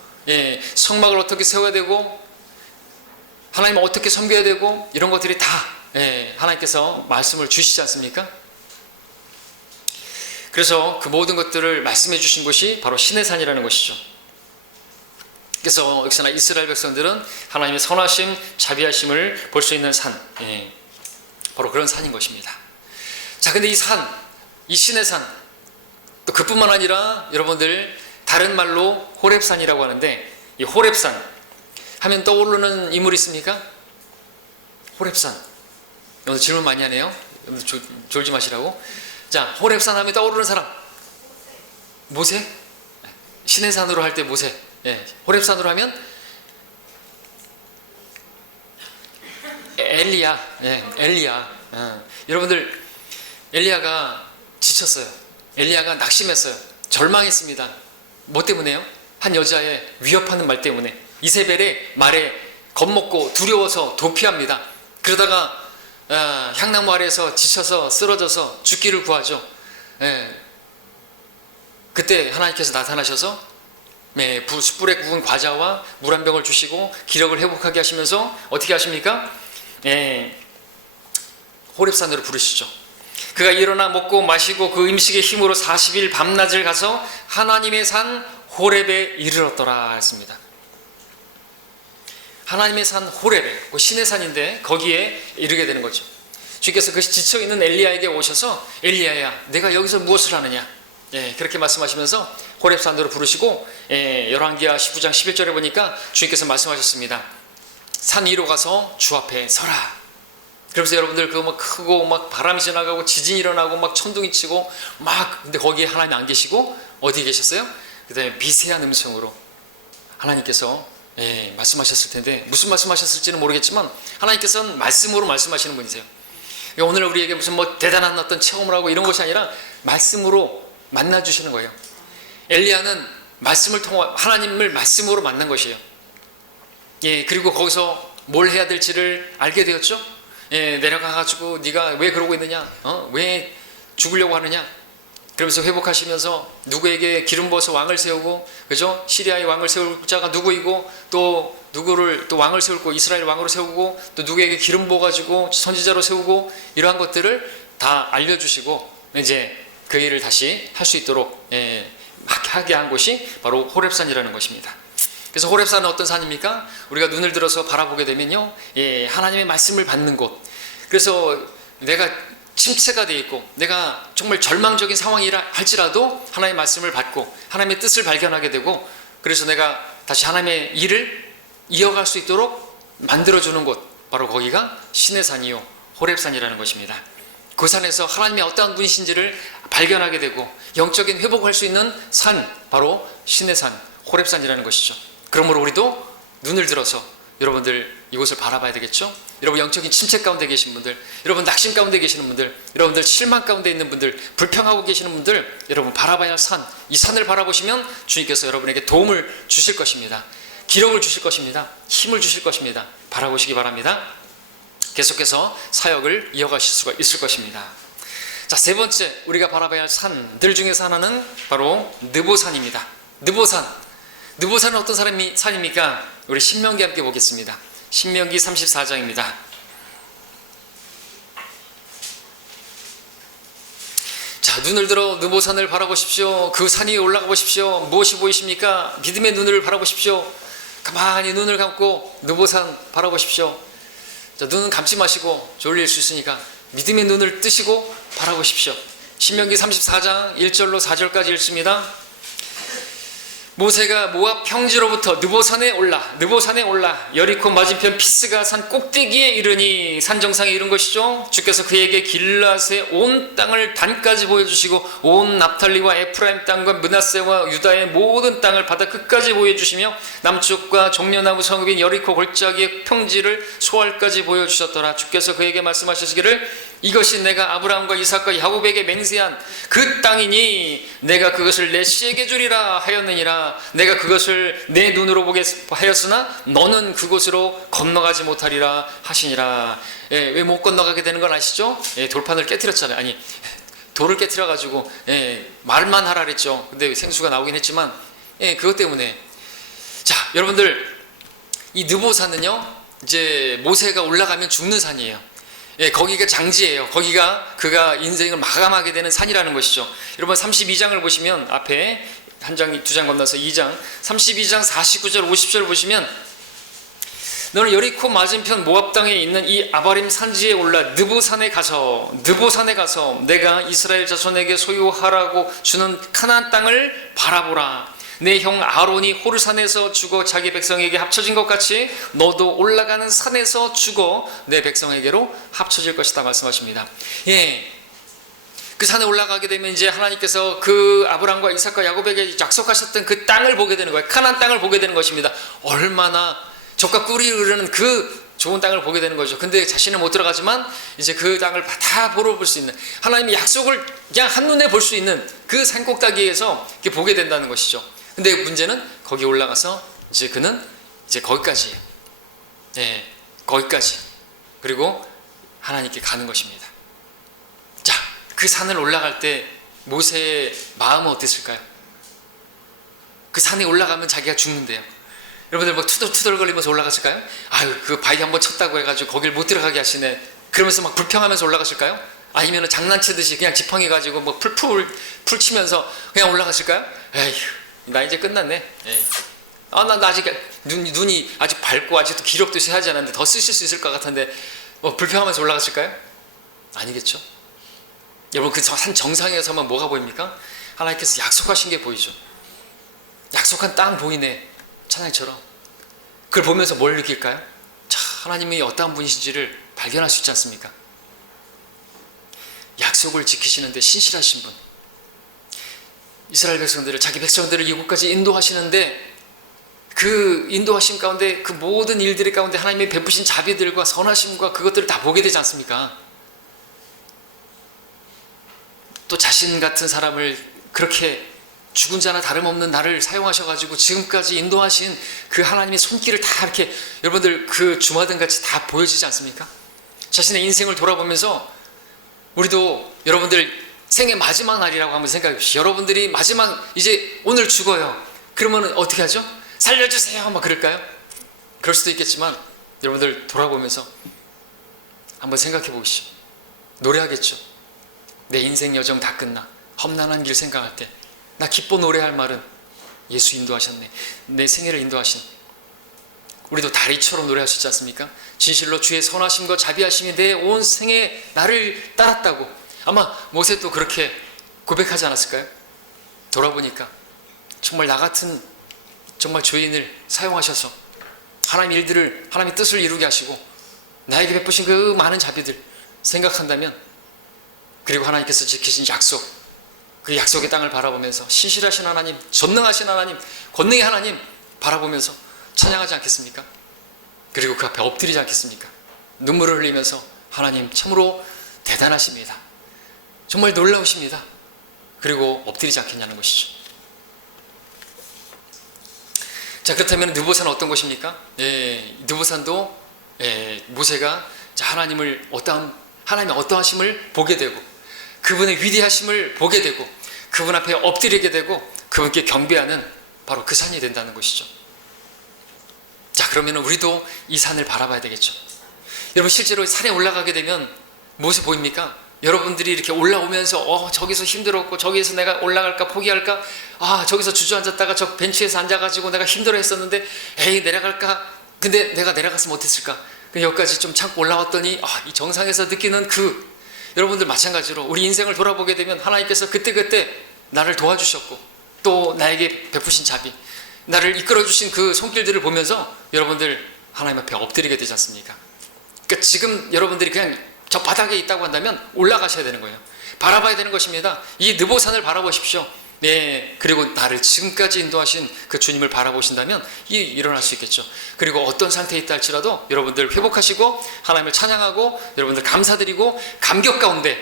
성막을 어떻게 세워야 되고, 하나님을 어떻게 섬겨야 되고, 이런 것들이 다 하나님께서 말씀을 주시지 않습니까? 그래서 그 모든 것들을 말씀해 주신 것이 바로 신의 산이라는 것이죠. 그래서 역시나 이스라엘 백성들은 하나님의 선하심, 자비하심을 볼 수 있는 산, 바로 그런 산인 것입니다. 자, 근데 이 산, 이 신의 산, 또 그뿐만 아니라 여러분들, 다른 말로 호렙산이라고 하는데, 이 호렙산 하면 떠오르는 인물이 있습니까? 호렙산. 오늘 질문 많이 하네요. 졸지 마시라고. 자, 호렙산 하면 떠오르는 사람. 모세? 신의 산으로 할 때 모세. 호렙산으로 하면 엘리야. 엘리야. 여러분들, 엘리야가 지쳤어요. 엘리야가 낙심했어요. 절망했습니다. 뭐 때문에요? 한 여자의 위협하는 말 때문에. 이세벨의 말에 겁먹고 두려워서 도피합니다. 그러다가 향나무 아래에서 지쳐서 쓰러져서 죽기를 구하죠. 그때 하나님께서 나타나셔서 숯불에 구운 과자와 물 한 병을 주시고 기력을 회복하게 하시면서 어떻게 하십니까? 호렙산으로 부르시죠. 그가 일어나 먹고 마시고 그 음식의 힘으로 40일 밤낮을 가서 하나님의 산 호렙에 이르렀더라 했습니다. 하나님의 산 호렙에, 그 신의 산인데 거기에 이르게 되는 거죠. 주께서 그 지쳐있는 엘리야에게 오셔서 엘리야야 내가 여기서 무엇을 하느냐, 그렇게 말씀하시면서 호렙산으로 부르시고, 열왕기하 19장 11절에 보니까 주님께서 말씀하셨습니다. 산 위로 가서 주 앞에 서라. 그러면서 여러분들 그거 막 크고 막 바람이 지나가고 지진이 일어나고 막 천둥이 치고 막, 근데 거기에 하나님이 안 계시고 어디에 계셨어요? 그 다음에 미세한 음성으로 하나님께서 말씀하셨을 텐데, 무슨 말씀하셨을지는 모르겠지만 하나님께서는 말씀으로 말씀하시는 분이세요. 그러니까 오늘 우리에게 무슨 뭐 대단한 어떤 체험을 하고 이런 것이 아니라 말씀으로 만나주시는 거예요. 엘리야는 말씀을 통해 하나님을 말씀으로 만난 것이에요. 그리고 거기서 뭘 해야 될지를 알게 되었죠. 내려가가지고 네가 왜 그러고 있느냐, 왜 죽으려고 하느냐, 그러면서 회복하시면서 누구에게 기름 부어서 왕을 세우고, 그죠? 시리아의 왕을 세울 자가 누구이고, 또 누구를 또 왕을 세우고 이스라엘 왕으로 세우고, 또 누구에게 기름 부어가지고 선지자로 세우고, 이러한 것들을 다 알려주시고 이제 그 일을 다시 할 수 있도록 하게 한 곳이 바로 호렙산이라는 것입니다. 그래서 호렙산은 어떤 산입니까? 우리가 눈을 들어서 바라보게 되면요, 하나님의 말씀을 받는 곳. 그래서 내가 침체가 되어 있고 내가 정말 절망적인 상황이라 할지라도 하나님의 말씀을 받고 하나님의 뜻을 발견하게 되고, 그래서 내가 다시 하나님의 일을 이어갈 수 있도록 만들어주는 곳, 바로 거기가 신의 산이요 호렙산이라는 것입니다. 그 산에서 하나님의 어떠한 분이신지를 발견하게 되고 영적인 회복할 수 있는 산, 바로 신의 산 호렙산이라는 것이죠. 그러므로 우리도 눈을 들어서 여러분들 이곳을 바라봐야 되겠죠. 여러분 영적인 침체 가운데 계신 분들, 여러분 낙심 가운데 계시는 분들, 여러분들 실망 가운데 있는 분들, 불평하고 계시는 분들, 여러분 바라봐야 할 산, 이 산을 바라보시면 주님께서 여러분에게 도움을 주실 것입니다. 기름을 주실 것입니다. 힘을 주실 것입니다. 바라보시기 바랍니다. 계속해서 사역을 이어가실 수가 있을 것입니다. 자, 세 번째 우리가 바라봐야 할 산들 중에서 하나는 바로 느보산입니다. 느보산은 어떤 산입니까? 우리 신명기 함께 보겠습니다. 신명기 34장입니다. 자, 눈을 들어 느보산을 바라보십시오. 그 산 위에 올라가 보십시오. 무엇이 보이십니까? 믿음의 눈을 바라보십시오. 가만히 눈을 감고 느보산 바라보십시오. 자, 눈은 감지 마시고 졸릴 수 있으니까 믿음의 눈을 뜨시고 바라보십시오. 신명기 34장 1절로 4절까지 읽습니다. 모세가 모압 평지로부터 느보산에 올라 여리코 맞은편 피스가 산 꼭대기에 이르니, 산 정상에 이른 것이죠. 주께서 그에게 길앗의 온 땅을 단까지 보여주시고 온 납탈리와 에프라임 땅과 므낫세와 유다의 모든 땅을 바다 끝까지 보여주시며 남쪽과 종려나무 성읍인 여리코 골짜기의 평지를 소알까지 보여주셨더라. 주께서 그에게 말씀하시기를 이것이 내가 아브라함과 이삭과 야곱에게 맹세한 그 땅이니 내가 그것을 내 씨에게 주리라 하였느니라. 내가 그것을 내 눈으로 보게 하였으나 너는 그곳으로 건너가지 못하리라 하시니라. 왜 못 건너가게 되는 건 아시죠? 돌판을 깨트렸잖아요. 아니, 돌을 깨트려 가지고 말만 하라 그랬죠. 근데 생수가 나오긴 했지만 그것 때문에. 자, 여러분들 이 느보산은요, 이제 모세가 올라가면 죽는 산이에요. 거기가 장지예요. 거기가 그가 인생을 마감하게 되는 산이라는 것이죠. 여러분 32장을 보시면, 앞에 한 장, 두 장 건너서 2장, 32장 49절 50절 보시면, 너는 여리코 맞은편 모압 땅에 있는 이 아바림 산지에 올라 느보산에 가서 내가 이스라엘 자손에게 소유하라고 주는 카나안 땅을 바라보라. 내 형 아론이 호르산에서 죽어 자기 백성에게 합쳐진 것 같이 너도 올라가는 산에서 죽어 내 백성에게로 합쳐질 것이다 말씀하십니다. 그 산에 올라가게 되면 이제 하나님께서 그 아브라함과 이삭과 야곱에게 약속하셨던 그 땅을 보게 되는 거예요. 카나안 땅을 보게 되는 것입니다. 얼마나 젖과 꿀이 흐르는 그 좋은 땅을 보게 되는 거죠. 근데 자신은 못 들어가지만 이제 그 땅을 다 보러 볼 수 있는, 하나님의 약속을 그냥 한눈에 볼 수 있는 그 산 꼭대기에서 이렇게 보게 된다는 것이죠. 근데 문제는 거기 올라가서 이제 그는 이제 거기까지예요. 거기까지. 그리고 하나님께 가는 것입니다. 자, 그 산을 올라갈 때 모세의 마음은 어땠을까요? 그 산에 올라가면 자기가 죽는데요. 여러분들 뭐 투덜투덜거리면서 올라갔을까요? 아유, 그 바위 한번 쳤다고 해가지고 거길 못 들어가게 하시네. 그러면서 막 불평하면서 올라갔을까요? 아니면 장난치듯이 그냥 지팡이 가지고 뭐 풀 치면서 그냥 올라갔을까요? 에휴, 나 이제 끝났네. 나 아직 눈이 아직 밝고 아직도 기력도 세하지 않았는데 더 쓰실 수 있을 것 같은데 뭐 불평하면서 올라갔을까요? 아니겠죠? 여러분 그 산 정상에서만 뭐가 보입니까? 하나님께서 약속하신 게 보이죠. 약속한 땅 보이네. 찬양처럼. 그걸 보면서 뭘 느낄까요? 자, 하나님이 어떠한 분이신지를 발견할 수 있지 않습니까? 약속을 지키시는데 신실하신 분. 이스라엘 백성들을, 자기 백성들을 이곳까지 인도하시는데 그 인도하심 가운데 그 모든 일들 가운데 하나님의 베푸신 자비들과 선하심과 그것들을 다 보게 되지 않습니까? 또 자신 같은 사람을 그렇게 죽은 자나 다름없는 나를 사용하셔가지고 지금까지 인도하신 그 하나님의 손길을 다 이렇게 여러분들 그 주마등 같이 다 보여지지 않습니까? 자신의 인생을 돌아보면서 우리도 여러분들 생의 마지막 날이라고 한번 생각해 보시죠. 여러분들이 마지막 이제 오늘 죽어요. 그러면 어떻게 하죠? 살려주세요 막 그럴까요? 그럴 수도 있겠지만 여러분들 돌아보면서 한번 생각해 보시죠. 노래하겠죠. 내 인생 여정 다 끝나 험난한 길 생각할 때 나 기뻐 노래할 말은 예수 인도하셨네. 내 생애를 인도하신. 우리도 다리처럼 노래할 수 있지 않습니까? 진실로 주의 선하심과 자비하심이 내 온 생에 나를 따랐다고. 아마 모세도 그렇게 고백하지 않았을까요? 돌아보니까 정말 나 같은 정말 죄인을 사용하셔서 하나님의 일들을, 하나님의 뜻을 이루게 하시고 나에게 베푸신 그 많은 자비들 생각한다면, 그리고 하나님께서 지키신 약속, 그 약속의 땅을 바라보면서 신실하신 하나님, 전능하신 하나님, 권능의 하나님 바라보면서 찬양하지 않겠습니까? 그리고 그 앞에 엎드리지 않겠습니까? 눈물을 흘리면서 하나님 참으로 대단하십니다. 정말 놀라우십니다. 그리고 엎드리지 않겠냐는 것이죠. 자, 그렇다면 느보산은 어떤 것입니까? 느보산도 모세가 하나님의 어떠하심을 보게 되고 그분의 위대하심을 보게 되고 그분 앞에 엎드리게 되고 그분께 경배하는 바로 그 산이 된다는 것이죠. 자, 그러면 우리도 이 산을 바라봐야 되겠죠. 여러분 실제로 산에 올라가게 되면 무엇이 보입니까? 여러분들이 이렇게 올라오면서 저기서 힘들었고 저기에서 내가 올라갈까 포기할까, 저기서 주저앉았다가 저 벤치에서 앉아가지고 내가 힘들어 했었는데 내려갈까, 근데 내가 내려갔으면 어땠을까, 여기까지 좀 참고 올라왔더니 이 정상에서 느끼는 여러분들 마찬가지로 우리 인생을 돌아보게 되면 하나님께서 그때그때 나를 도와주셨고 또 나에게 베푸신 자비, 나를 이끌어주신 그 손길들을 보면서 여러분들 하나님 앞에 엎드리게 되지 않습니까? 그러니까 지금 여러분들이 그냥 저 바닥에 있다고 한다면 올라가셔야 되는 거예요. 바라봐야 되는 것입니다. 이 느보산을 바라보십시오. 그리고 나를 지금까지 인도하신 그 주님을 바라보신다면 일어날 수 있겠죠. 그리고 어떤 상태에 있다 할지라도 여러분들 회복하시고 하나님을 찬양하고 여러분들 감사드리고 감격 가운데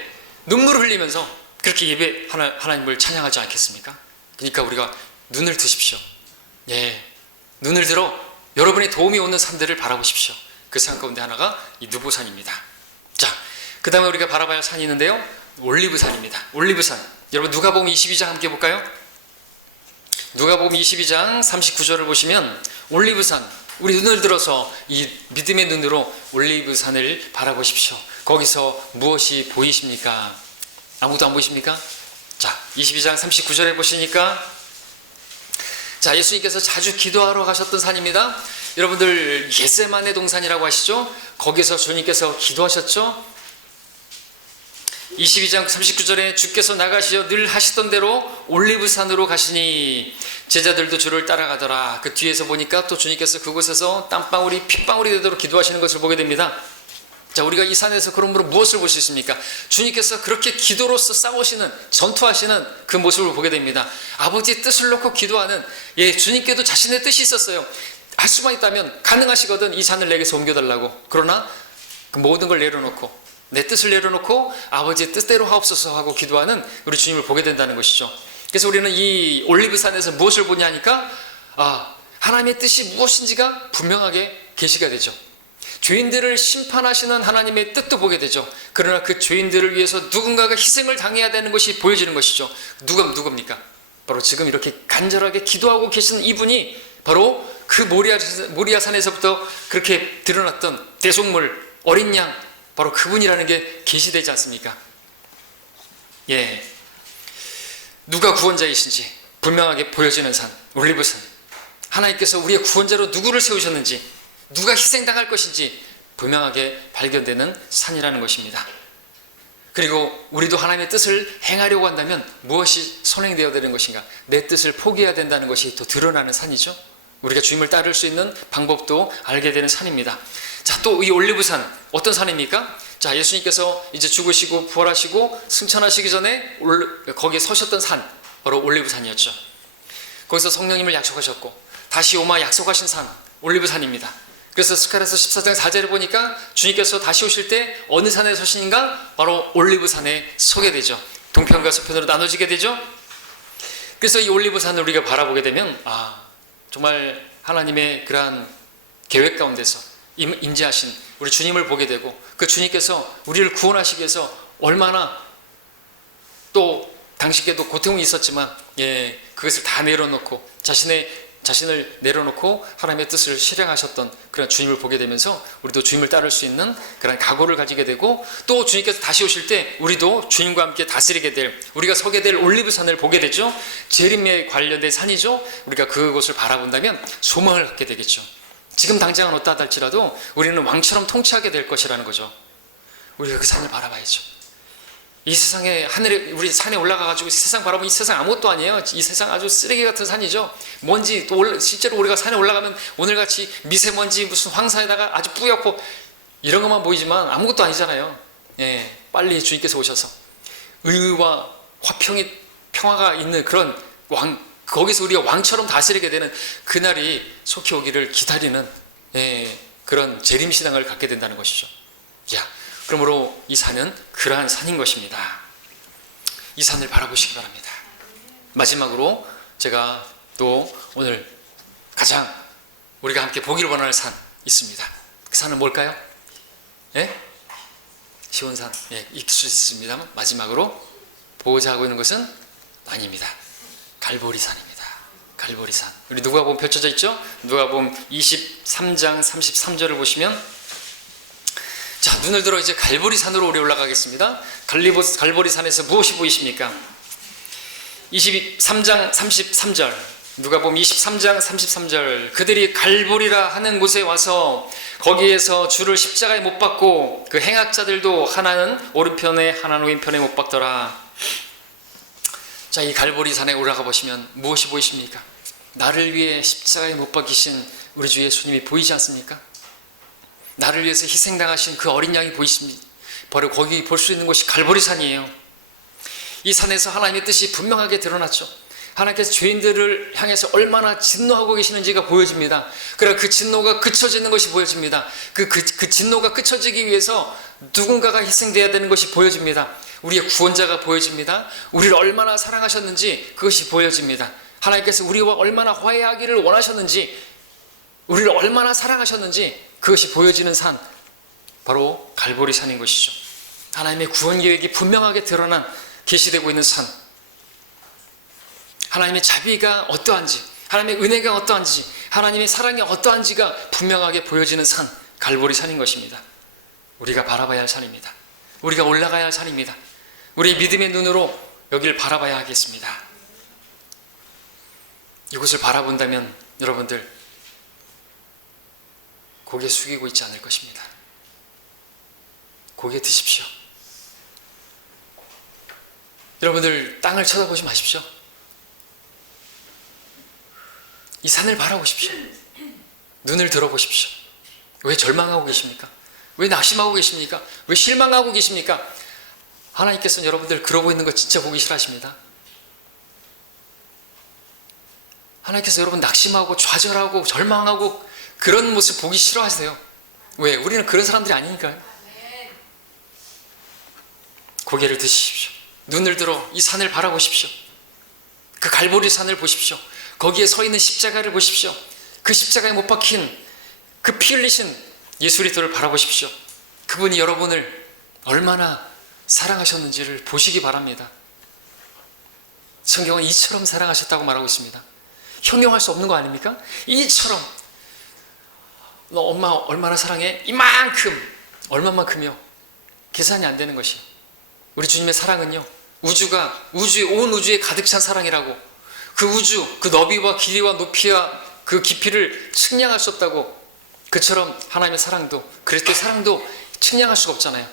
눈물을 흘리면서 그렇게 하나님을 찬양하지 않겠습니까? 그러니까 우리가 눈을 드십시오. 눈을 들어 여러분의 도움이 오는 산들을 바라보십시오. 그 산 가운데 하나가 이 느보산입니다. 자, 그 다음에 우리가 바라봐야 할 산이 있는데요, 올리브산입니다. 올리브산. 여러분 누가복음 22장 함께 볼까요? 누가복음 22장 39절을 보시면 올리브산, 우리 눈을 들어서 이 믿음의 눈으로 올리브산을 바라보십시오. 거기서 무엇이 보이십니까? 아무도 안 보이십니까? 자, 22장 39절에 보시니까 자, 예수님께서 자주 기도하러 가셨던 산입니다. 여러분들 겟세마네 동산이라고 하시죠? 거기서 주님께서 기도하셨죠? 22장 39절에 주께서 나가시어 늘 하시던 대로 올리브산으로 가시니 제자들도 주를 따라가더라. 그 뒤에서 보니까 또 주님께서 그곳에서 땀방울이 핏방울이 되도록 기도하시는 것을 보게 됩니다. 자, 우리가 이 산에서 그러므로 무엇을 볼 수 있습니까? 주님께서 그렇게 기도로서 싸우시는, 전투하시는 그 모습을 보게 됩니다. 아버지의 뜻을 놓고 기도하는, 주님께도 자신의 뜻이 있었어요. 할 수만 있다면 가능하시거든 이 산을 내게서 옮겨달라고. 그러나 그 모든 걸 내려놓고 내 뜻을 내려놓고 아버지의 뜻대로 하옵소서 하고 기도하는 우리 주님을 보게 된다는 것이죠. 그래서 우리는 이 올리브산에서 무엇을 보냐 하니까 하나님의 뜻이 무엇인지가 분명하게 계시가 되죠. 죄인들을 심판하시는 하나님의 뜻도 보게 되죠. 그러나 그 죄인들을 위해서 누군가가 희생을 당해야 되는 것이 보여지는 것이죠. 누굽니까? 바로 지금 이렇게 간절하게 기도하고 계시는 이분이 바로 그 모리아산에서부터 그렇게 드러났던 대속물, 어린 양, 바로 그분이라는 게 계시되지 않습니까? 누가 구원자이신지 분명하게 보여지는 산, 올리브산. 하나님께서 우리의 구원자로 누구를 세우셨는지, 누가 희생당할 것인지 분명하게 발견되는 산이라는 것입니다. 그리고 우리도 하나님의 뜻을 행하려고 한다면 무엇이 선행되어야 되는 것인가? 내 뜻을 포기해야 된다는 것이 또 드러나는 산이죠. 우리가 주님을 따를 수 있는 방법도 알게 되는 산입니다. 자, 또 이 올리브산 어떤 산입니까? 자, 예수님께서 이제 죽으시고 부활하시고 승천하시기 전에 거기에 서셨던 산, 바로 올리브산이었죠. 거기서 성령님을 약속하셨고 다시 오마 약속하신 산, 올리브산입니다. 그래서 스가랴서 14장 4절을 보니까 주님께서 다시 오실 때 어느 산에 서시는가? 바로 올리브산에 서게 되죠. 동편과 서편으로 나눠지게 되죠. 그래서 이 올리브산을 우리가 바라보게 되면 정말 하나님의 그러한 계획 가운데서 임재하신 우리 주님을 보게 되고, 그 주님께서 우리를 구원하시기 위해서 얼마나 또 당시에도 고통이 있었지만 그것을 다 내려놓고 자신을 내려놓고 하나님의 뜻을 실행하셨던 그런 주님을 보게 되면서 우리도 주님을 따를 수 있는 그런 각오를 가지게 되고, 또 주님께서 다시 오실 때 우리도 주님과 함께 다스리게 될, 우리가 서게 될 올리브산을 보게 되죠. 재림에 관련된 산이죠. 우리가 그곳을 바라본다면 소망을 갖게 되겠죠. 지금 당장은 어떠하다 할지라도 우리는 왕처럼 통치하게 될 것이라는 거죠. 우리가 그 산을 바라봐야죠. 이 세상에 하늘에 우리 산에 올라가가지고 세상 바라보면 이 세상 아무것도 아니에요. 이 세상 아주 쓰레기 같은 산이죠. 먼지, 또 실제로 우리가 산에 올라가면 오늘같이 미세먼지 무슨 황사에다가 아주 뿌옇고 이런 것만 보이지만 아무것도 아니잖아요. 빨리 주님께서 오셔서 의와 평화가 있는 그런 거기서 우리가 왕처럼 다스리게 되는 그날이 속히 오기를 기다리는 그런 재림신앙을 갖게 된다는 것이죠. 그러므로 이 산은 그러한 산인 것입니다. 이 산을 바라보시기 바랍니다. 마지막으로 제가 또 오늘 가장 우리가 함께 보기를 원하는 산 있습니다. 그 산은 뭘까요? 시온산. 있을 수 있습니다만 마지막으로 보고자 하고 있는 것은 아닙니다. 갈보리산입니다. 갈보리산. 우리 누가복음 펼쳐져 있죠? 누가복음 23장 33절을 보시면, 자, 눈을 들어 이제 갈보리산으로 우리 올라가겠습니다. 갈보리산에서 무엇이 보이십니까? 23장 33절, 누가복음 23장 33절, 그들이 갈보리라 하는 곳에 와서 거기에서 주를 십자가에 못 박고 그 행악자들도 하나는 오른편에 하나는 왼편에 못 박더라. 자, 이 갈보리산에 올라가 보시면 무엇이 보이십니까? 나를 위해 십자가에 못 박히신 우리 주 예수님이 보이지 않습니까? 나를 위해서 희생당하신 그 어린 양이 보이십니다. 바로 거기 볼 수 있는 곳이 갈보리산이에요. 이 산에서 하나님의 뜻이 분명하게 드러났죠. 하나님께서 죄인들을 향해서 얼마나 진노하고 계시는지가 보여집니다. 그러나 그 진노가 그쳐지는 것이 보여집니다. 그 진노가 그쳐지기 위해서 누군가가 희생되어야 되는 것이 보여집니다. 우리의 구원자가 보여집니다. 우리를 얼마나 사랑하셨는지 그것이 보여집니다. 하나님께서 우리와 얼마나 화해하기를 원하셨는지, 우리를 얼마나 사랑하셨는지 그것이 보여지는 산, 바로 갈보리산인 것이죠. 하나님의 구원 계획이 분명하게 드러난, 계시되고 있는 산, 하나님의 자비가 어떠한지, 하나님의 은혜가 어떠한지, 하나님의 사랑이 어떠한지가 분명하게 보여지는 산, 갈보리산인 것입니다. 우리가 바라봐야 할 산입니다. 우리가 올라가야 할 산입니다. 우리 믿음의 눈으로 여기를 바라봐야 하겠습니다. 이곳을 바라본다면 여러분들 고개 숙이고 있지 않을 것입니다. 고개 드십시오. 여러분들 땅을 쳐다보지 마십시오. 이 산을 바라보십시오. 눈을 들어보십시오. 왜 절망하고 계십니까? 왜 낙심하고 계십니까? 왜 실망하고 계십니까? 하나님께서는 여러분들 그러고 있는 거 진짜 보기 싫어하십니다. 하나님께서 여러분 낙심하고 좌절하고 절망하고 그런 모습 보기 싫어하세요. 왜? 우리는 그런 사람들이 아니니까요. 고개를 드십시오. 눈을 들어 이 산을 바라보십시오. 그 갈보리산을 보십시오. 거기에 서 있는 십자가를 보십시오. 그 십자가에 못 박힌 그 피 흘리신 예수 그리스도를 바라보십시오. 그분이 여러분을 얼마나 사랑하셨는지를 보시기 바랍니다. 성경은 이처럼 사랑하셨다고 말하고 있습니다. 형용할 수 없는 거 아닙니까? 이처럼. 너 엄마 얼마나 사랑해? 이만큼. 얼마만큼이요? 계산이 안 되는 것이. 우리 주님의 사랑은요, 온 우주에 가득 찬 사랑이라고. 그 우주, 그 너비와 길이와 높이와 그 깊이를 측량할 수 없다고. 그처럼 하나님의 사랑도, 그리스도의 사랑도 측량할 수가 없잖아요.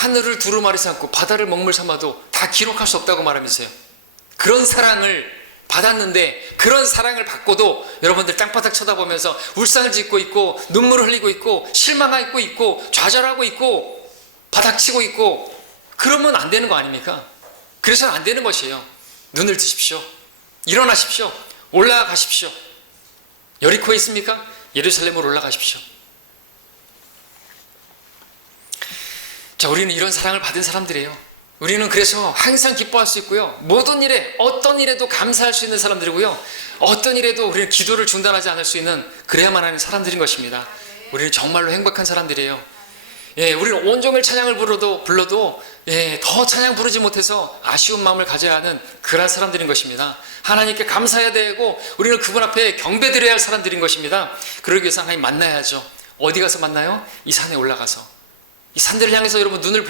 하늘을 두루마리 삼고 바다를 먹물 삼아도 다 기록할 수 없다고 말하면서요. 그런 사랑을 받았는데 그런 사랑을 받고도 여러분들 땅바닥 쳐다보면서 울상을 짓고 있고 눈물을 흘리고 있고 실망하고 있고 좌절하고 있고 바닥치고 있고 그러면 안 되는 거 아닙니까? 그래서는 안 되는 것이에요. 눈을 드십시오. 일어나십시오. 올라가십시오. 여리코에 있습니까? 예루살렘으로 올라가십시오. 자, 우리는 이런 사랑을 받은 사람들이에요. 우리는 그래서 항상 기뻐할 수 있고요. 모든 일에 어떤 일에도 감사할 수 있는 사람들이고요. 어떤 일에도 우리는 기도를 중단하지 않을 수 있는 그래야만 하는 사람들인 것입니다. 우리는 정말로 행복한 사람들이에요. 예, 우리는 온종일 찬양을 불러도 더 찬양 부르지 못해서 아쉬운 마음을 가져야 하는 그런 사람들인 것입니다. 하나님께 감사해야 되고 우리는 그분 앞에 경배드려야 할 사람들인 것입니다. 그러기 위해서 하나님 만나야죠. 어디 가서 만나요? 이 산에 올라가서. 이 산들을 향해서 여러분 눈을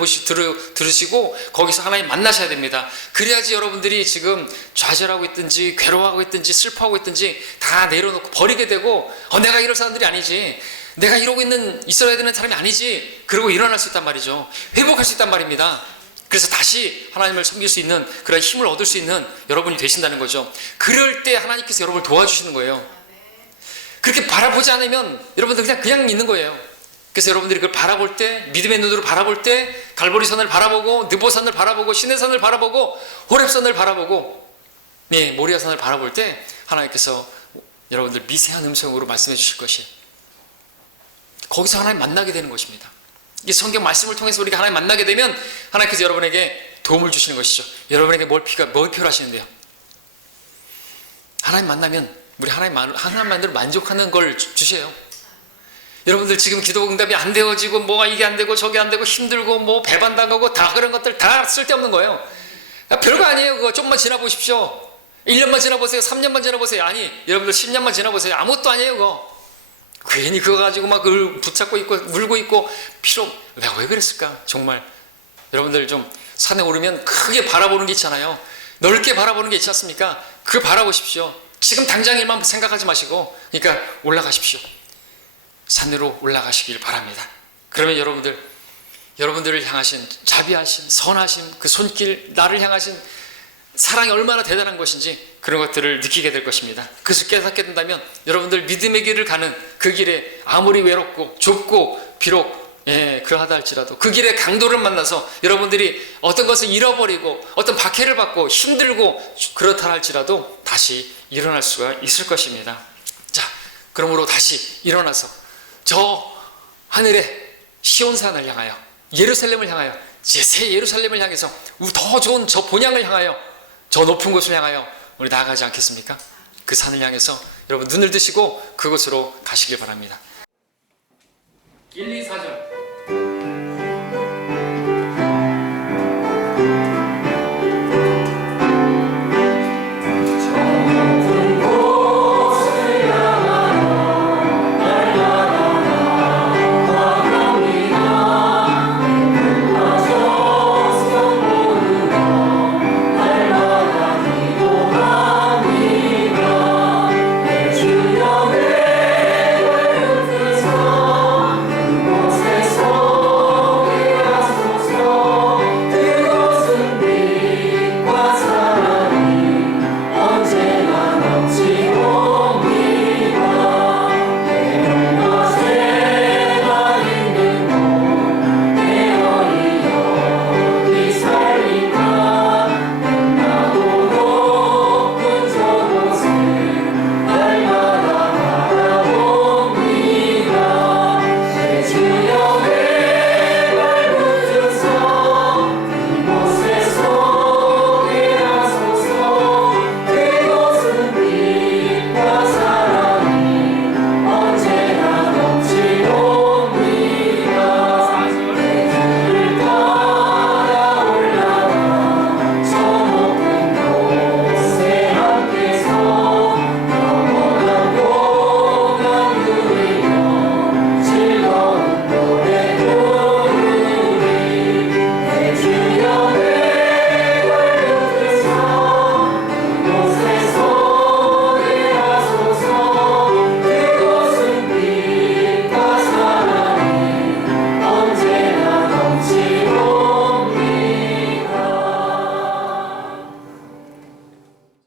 들으시고 거기서 하나님 만나셔야 됩니다. 그래야지 여러분들이 지금 좌절하고 있든지 괴로워하고 있든지 슬퍼하고 있든지 다 내려놓고 버리게 되고 내가 이럴 사람들이 아니지, 내가 이러고 있어야 되는 사람이 아니지, 그러고 일어날 수 있단 말이죠. 회복할 수 있단 말입니다. 그래서 다시 하나님을 섬길 수 있는 그런 힘을 얻을 수 있는 여러분이 되신다는 거죠. 그럴 때 하나님께서 여러분을 도와주시는 거예요. 그렇게 바라보지 않으면 여러분들 그냥 있는 거예요. 그래서 여러분들이 그걸 바라볼 때, 믿음의 눈으로 바라볼 때 갈보리산을 바라보고 느보산을 바라보고 시내산을 바라보고 호렙산을 바라보고 모리아산을 바라볼 때 하나님께서 여러분들 미세한 음성으로 말씀해 주실 것이에요. 거기서 하나님 만나게 되는 것입니다. 이 성경 말씀을 통해서 우리가 하나님 만나게 되면 하나님께서 여러분에게 도움을 주시는 것이죠. 여러분에게 뭘 필요하시는데요? 하나님 만나면 우리 하나님만으로 만족하는 걸 주세요. 여러분들 지금 기도 응답이 안 되어지고 뭐가 이게 안 되고 저게 안 되고 힘들고 뭐 배반당하고 다 그런 것들 다 쓸데없는 거예요. 별거 아니에요. 그거 좀만 지나보십시오. 1년만 지나보세요. 3년만 지나보세요. 아니 여러분들 10년만 지나보세요. 아무것도 아니에요. 그거 괜히 그거 가지고 막 붙잡고 있고 물고 있고 왜 그랬을까? 정말 여러분들 좀 산에 오르면 크게 바라보는 게 있잖아요. 넓게 바라보는 게 있지 않습니까? 그거 바라보십시오. 지금 당장 일만 생각하지 마시고 그러니까 올라가십시오. 산으로 올라가시길 바랍니다. 그러면 여러분들을 향하신 자비하신 선하신 그 손길, 나를 향하신 사랑이 얼마나 대단한 것인지 그런 것들을 느끼게 될 것입니다. 그것을 깨닫게 된다면 여러분들 믿음의 길을 가는 그 길에 아무리 외롭고 좁고 비록 그러하다 할지라도 그 길에 강도를 만나서 여러분들이 어떤 것을 잃어버리고 어떤 박해를 받고 힘들고 그렇다 할지라도 다시 일어날 수가 있을 것입니다. 자, 그러므로 다시 일어나서 저 하늘의 시온산을 향하여 예루살렘을 향하여 새 예루살렘을 향해서 더 좋은 저 본향을 향하여 저 높은 곳을 향하여 우리 나아가지 않겠습니까? 그 산을 향해서 여러분 눈을 드시고 그곳으로 가시길 바랍니다. 1, 2, 4절